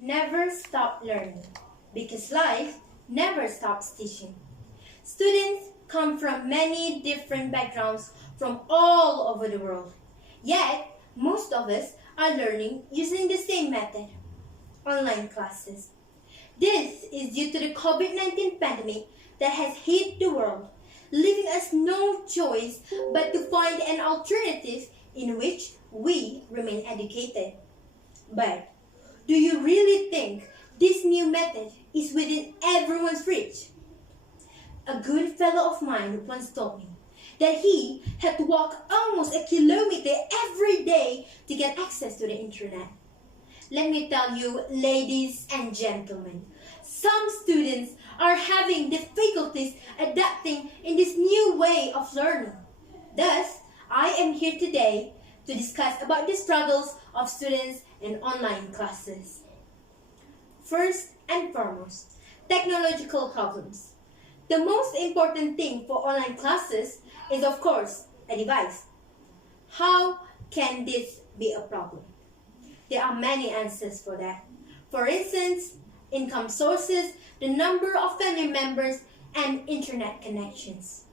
Never stop learning, because life never stops teaching. Students come from many different backgrounds from all over the world. Yet, most of us are learning using the same method, online classes. This is due to the COVID-19 pandemic that has hit the world, leaving us no choice but to find an alternative in which we remain educated. But do you really think this new method is within everyone's reach? A good fellow of mine once told me that he had to walk almost a kilometer every day to get access to the internet. Let me tell you, ladies and gentlemen, some students are having difficulties adapting in this new way of learning. Thus, I am here today to discuss about the struggles of students in online classes. First and foremost, technological problems. The most important thing for online classes is, of course, a device. How can this be a problem? There are many answers for that. For instance, income sources, the number of family members, and internet connections.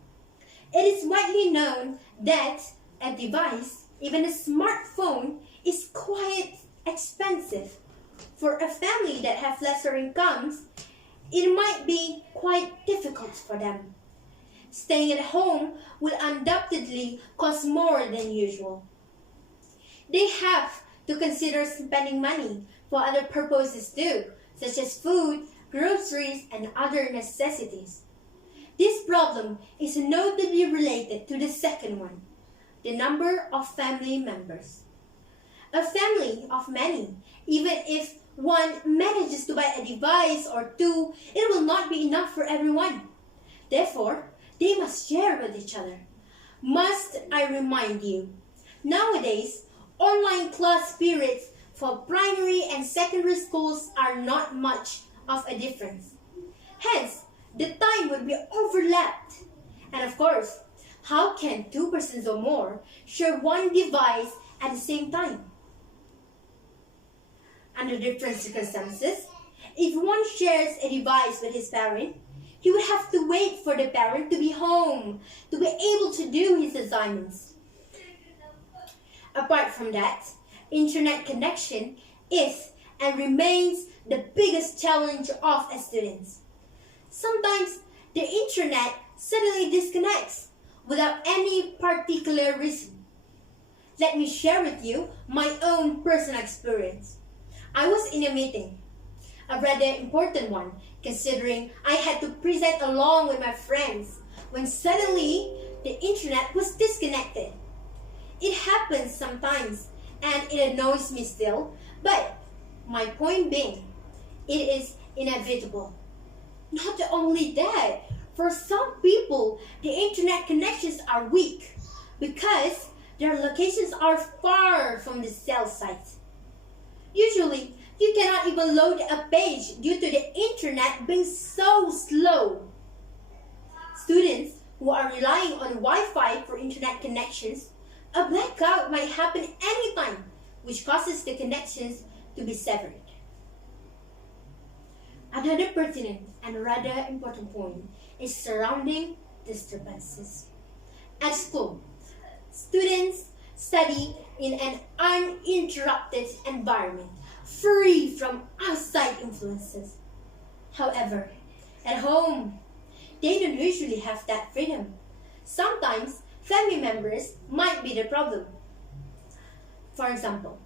It is widely known that a device, even a smartphone, is quite expensive. For a family that has lesser incomes, it might be quite difficult for them. Staying at home will undoubtedly cost more than usual. They have to consider spending money for other purposes too, such as food, groceries, and other necessities. This problem is notably related to the second one, the number of family members. A family of many, even if one manages to buy a device or two, it will not be enough for everyone. Therefore, they must share with each other. Must I remind you, nowadays, online class periods for primary and secondary schools are not much of a difference. Hence, the time would be overlapped. And of course, how can two persons or more share one device at the same time? Under different circumstances, if one shares a device with his parent, he would have to wait for the parent to be home to be able to do his assignments. Apart from that, internet connection is and remains the biggest challenge of a student. Sometimes the internet suddenly disconnects without any particular reason. Let me share with you my own personal experience. I was in a meeting, a rather important one, considering I had to present along with my friends, when suddenly the internet was disconnected. It happens sometimes, and it annoys me still, but my point being, it is inevitable. Not only that, for some people, the internet connections are weak because their locations are far from the cell site. Usually, you cannot even load a page due to the internet being so slow. Students who are relying on Wi-Fi for internet connections, a blackout might happen anytime, which causes the connections to be severed. Another pertinent and rather important point is surrounding disturbances. At school, students study in an uninterrupted environment, free from outside influences. However, at home, they don't usually have that freedom. Sometimes, family members might be the problem. For example,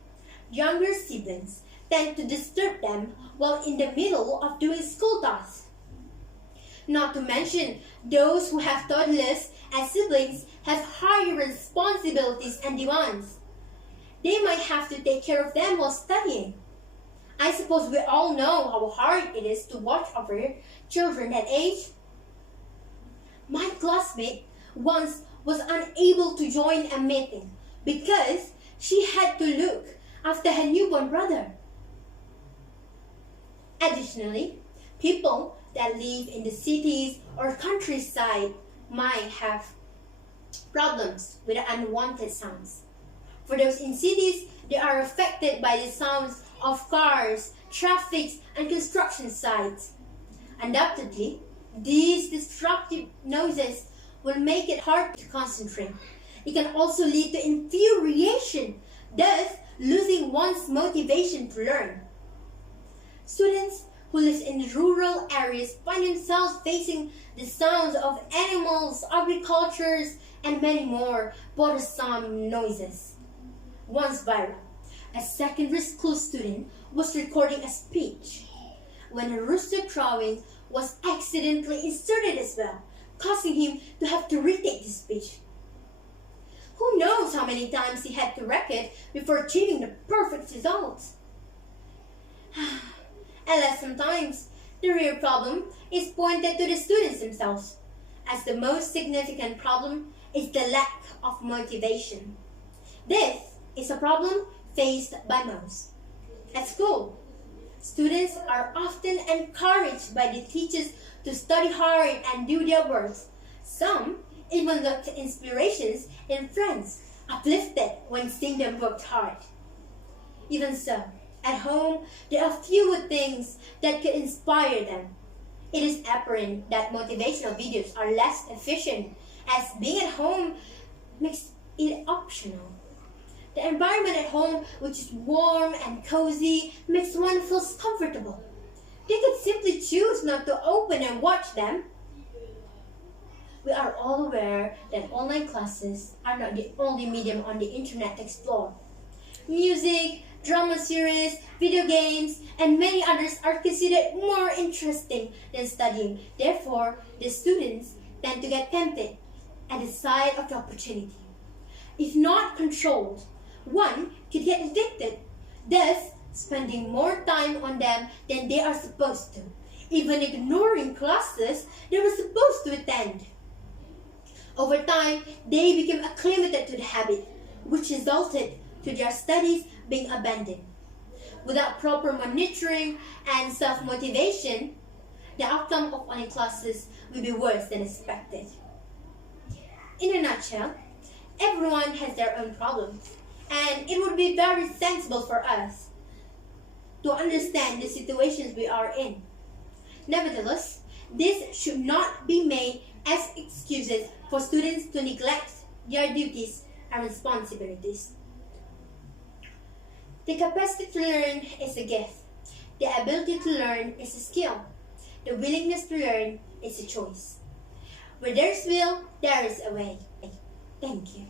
younger siblings tend to disturb them while in the middle of doing school tasks. Not to mention, those who have toddlers as siblings have higher responsibilities and demands. They might have to take care of them while studying. I suppose we all know how hard it is to watch over children that age. My classmate once was unable to join a meeting because she had to look after her newborn brother. Additionally, people that live in the cities or countryside might have problems with unwanted sounds. For those in cities, they are affected by the sounds of cars, traffic, and construction sites. Undoubtedly, these disruptive noises will make it hard to concentrate. It can also lead to infuriation, thus losing one's motivation to learn. Students who live in rural areas find themselves facing the sounds of animals, agriculture, and many more bothersome noises. Once viral, a secondary school student was recording a speech when a rooster crowing was accidentally inserted as well, causing him to have to retake the speech. Who knows how many times he had to wreck it before achieving the perfect results? And sometimes the real problem is pointed to the students themselves, as the most significant problem is the lack of motivation. This is a problem faced by most. At school, students are often encouraged by the teachers to study hard and do their works. Some even look to inspirations in friends, uplifted when seeing them worked hard. Even so, at home, there are fewer things that could inspire them. It is apparent that motivational videos are less efficient, as being at home makes it optional. The environment at home, which is warm and cozy, makes one feel comfortable. They could simply choose not to open and watch them. We are all aware that online classes are not the only medium on the internet to explore. Music, drama series, video games, and many others are considered more interesting than studying. Therefore, the students tend to get tempted at the sight of the opportunity. If not controlled, one could get addicted, thus spending more time on them than they are supposed to, even ignoring classes they were supposed to attend. Over time, they became acclimated to the habit, which resulted to their studies being abandoned. Without proper monitoring and self-motivation, the outcome of online classes will be worse than expected. In a nutshell, everyone has their own problems, and it would be very sensible for us to understand the situations we are in. Nevertheless, this should not be made as excuses for students to neglect their duties and responsibilities. The capacity to learn is a gift. The ability to learn is a skill. The willingness to learn is a choice. Where there's will, there is a way. Thank you.